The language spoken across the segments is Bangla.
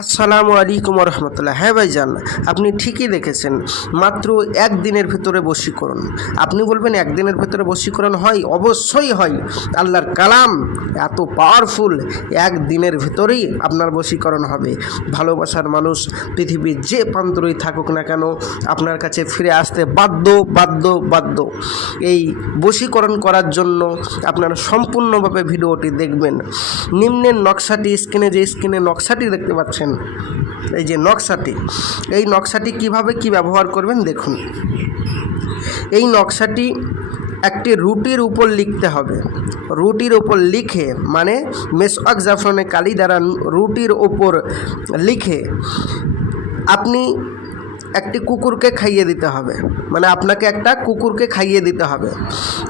আসসালামু আলাইকুম রহমতুল্লাহ। হ্যাঁ ভাইজান, আপনি ঠিকই দেখেছেন। মাত্র একদিনের ভেতরে বশীকরণ। আপনি বলবেন একদিনের ভেতরে বশীকরণ হয়? অবশ্যই হয়। আল্লাহর কালাম এত পাওয়ারফুল একদিনের ভেতরেই আপনার বশীকরণ হবে। ভালোবাসার মানুষ পৃথিবীর যে প্রান্তরেই থাকুক না কেন, আপনার কাছে ফিরে আসতে বাধ্য বাধ্য বাধ্য। এই বশীকরণ করার জন্য আপনারা সম্পূর্ণভাবে ভিডিওটি দেখবেন। নিম্নের নকশাটি, স্ক্রিনে যে স্ক্রিনে নকশাটি দেখতে পাচ্ছেন এই যে নকশাটি, এই নকশাটি কীভাবে কি ব্যবহার করবেন দেখুন। এই নকশাটি একটি রুটির উপর লিখতে হবে। রুটির ওপর লিখে মানে মেসওয়াক জাফরনে কালি দ্বারা রুটির ওপর লিখে আপনি একটি কুকুরকে খাইয়ে দিতে হবে। মানে আপনাকে একটা কুকুরকে খাইয়ে দিতে হবে।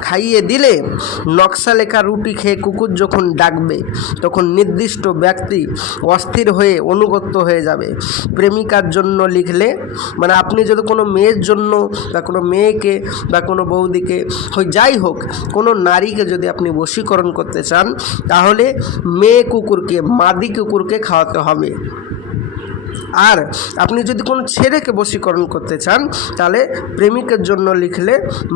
খাইয়ে দিলে নকশা লেখা রুটি খেয়ে কুকুর যখন ডাকবে, তখন নির্দিষ্ট ব্যক্তি অস্থির হয়ে অনুগত্য হয়ে যাবে। প্রেমিকার জন্য লিখলে মানে আপনি যদি কোনো মেয়ের জন্য বা কোনো মেয়েকে বা কোনো বৌদিকে হয় যাই হোক, কোনো নারীকে যদি আপনি বশীকরণ করতে চান, তাহলে মেয়ে কুকুরকে, মাদি কুকুরকে খাওয়াতে হবে। আর আপনি যদি কোনো ছেলেকে বশীকরণ করতে চান, তাহলে প্রেমিকের জন্য লিখলে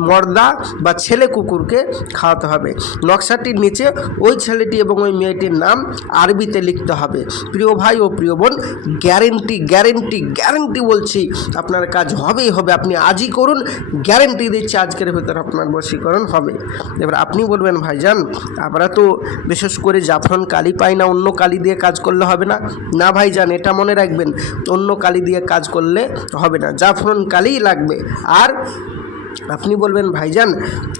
মর্দা বা ছেলে কুকুরকে খাওয়াতে হবে। নকশাটির নিচে ওই ছেলেটি এবং ওই মেয়েটির নাম আরবিতে লিখতে হবে। প্রিয় ভাই ও প্রিয় বোন গ্যারেন্টি গ্যারেন্টি গ্যারেন্টি বলছি, আপনার কাজ হবেই হবে। আপনি আজই করুন গ্যারেন্টি দিচ্ছি আজকের ভেতর আপনার বশীকরণ হবে। এবার আপনি বলবেন, ভাইজান, আমরা তো বিশেষ করে জাফরান কালি পাই না, অন্য কালি দিয়ে কাজ করলে হবে না। না ভাইজান, এটা মনে রাখবেন অন্য কালি দিয়ে কাজ করলে হবে না। জাফরন কালিই লাগবে। আর আপনি বলবেন, ভাইজান,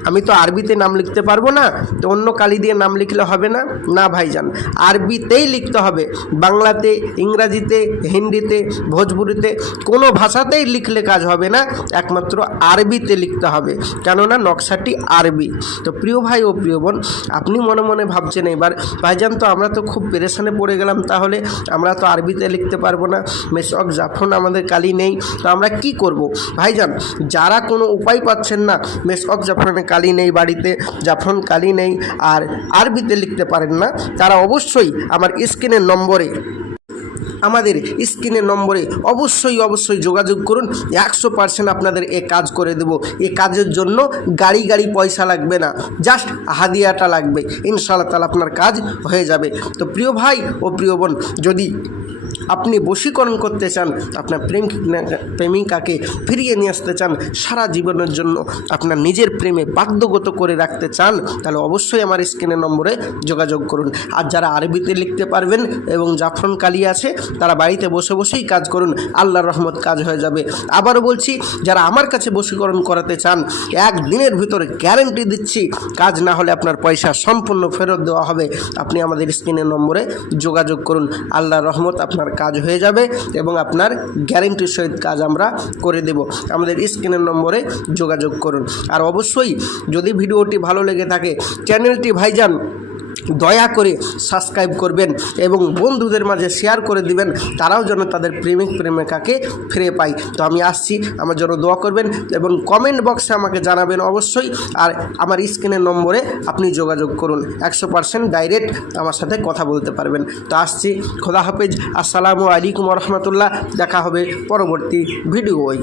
আমি তো আরবিতে নাম লিখতে পারব না, তো অন্য কালি দিয়ে নাম লিখলে হবে না? না, ভাইজান, আরবিতেই লিখতে হবে। বাংলাতে, ইংরাজিতে, হিন্দিতে, ভোজপুরিতে, কোনো ভাষাতেই লিখলে কাজ হবে না, একমাত্র আরবিতে লিখতে হবে। কেননা নকশাটি আরবি। তো প্রিয় ভাই ও প্রিয় বোন, আপনি মনে মনে ভাবছেন এবার, ভাইজান, তো আমরা তো খুব পেরেশানে পড়ে গেলাম, তাহলে আমরা তো আরবিতে লিখতে পারব না। মেশক জাফরন আমাদের কালি নেই, তো আমরা কি করব? ভাইজান, যারা কোনো উপায় পাচ্ছেন না। মেশক জাফরনে কালি নেই বাড়িতে, জাফরন কালি নেই, আর আরবিতে লিখতে পারেন না। তারা অবশ্যই আমার স্ক্রিনের নম্বরে, আমাদের স্ক্রিনের নম্বরে অবশ্যই অবশ্যই যোগাযোগ করুন। একশো পার্সেন্ট আপনাদের এ কাজ করে দেব। এ কাজের জন্য গাড়ি গাড়ি পয়সা লাগবে না। জাস্ট হাদিয়াটা লাগবে। ইনশাআল্লাহ তাহলে আপনার কাজ হয়ে যাবে। তো প্রিয় ভাই ও প্রিয় বোন, যদি আপনি বশীকরণ করতে চান, আপনার প্রেম প্রেমিকাকে ফিরিয়ে নিয়ে আসতে চান, সারা জীবনের জন্য আপনার নিজের প্রেমে বাধ্যগত করে রাখতে চান, তাহলে অবশ্যই আমার স্ক্রিনের নম্বরে যোগাযোগ করুন। আর যারা আরবিতে লিখতে পারবেন এবং জাফরন কালি আছে, তারা বাড়িতে বসে বসেই কাজ করুন, আল্লাহর রহমত কাজ হয়ে যাবে। আবারও বলছি, যারা আমার কাছে বশীকরণ করাতে চান একদিনের ভিতরে গ্যারেন্টি দিচ্ছি, কাজ না হলে আপনার পয়সা সম্পূর্ণ ফেরত দেওয়া হবে। আপনি আমাদের স্ক্রিনের নম্বরে যোগাযোগ করুন, আল্লাহর রহমত আপনার কাজ হয়ে যাবে এবং আপনার গ্যারেন্টির সহিত কাজ আমরা করে দেব। আমাদের স্ক্রিনের নম্বরে যোগাযোগ করুন। আর অবশ্যই যদি ভিডিওটি ভালো লেগে থাকে, চ্যানেলটি ভাইজান দয়া করে সাবস্ক্রাইব করবেন এবং বন্ধুদের মাঝে শেয়ার করে দিবেন, তারাও যেন তাদের প্রেমিক প্রেমিকাকে ফিরে পায়। তো আমি আসছি, আমার জন্য দোয়া করবেন এবং কমেন্ট বক্সে আমাকে জানাবেন অবশ্যই। আর আমার স্ক্রিনের নম্বরে আপনি যোগাযোগ করুন, একশো পার্সেন্ট ডাইরেক্ট আমার সাথে কথা বলতে পারবেন। তো আসছি, খোদা হাফেজ, আসসালামু আলাইকুম রহমতুল্লাহ, দেখা হবে পরবর্তী ভিডিওয়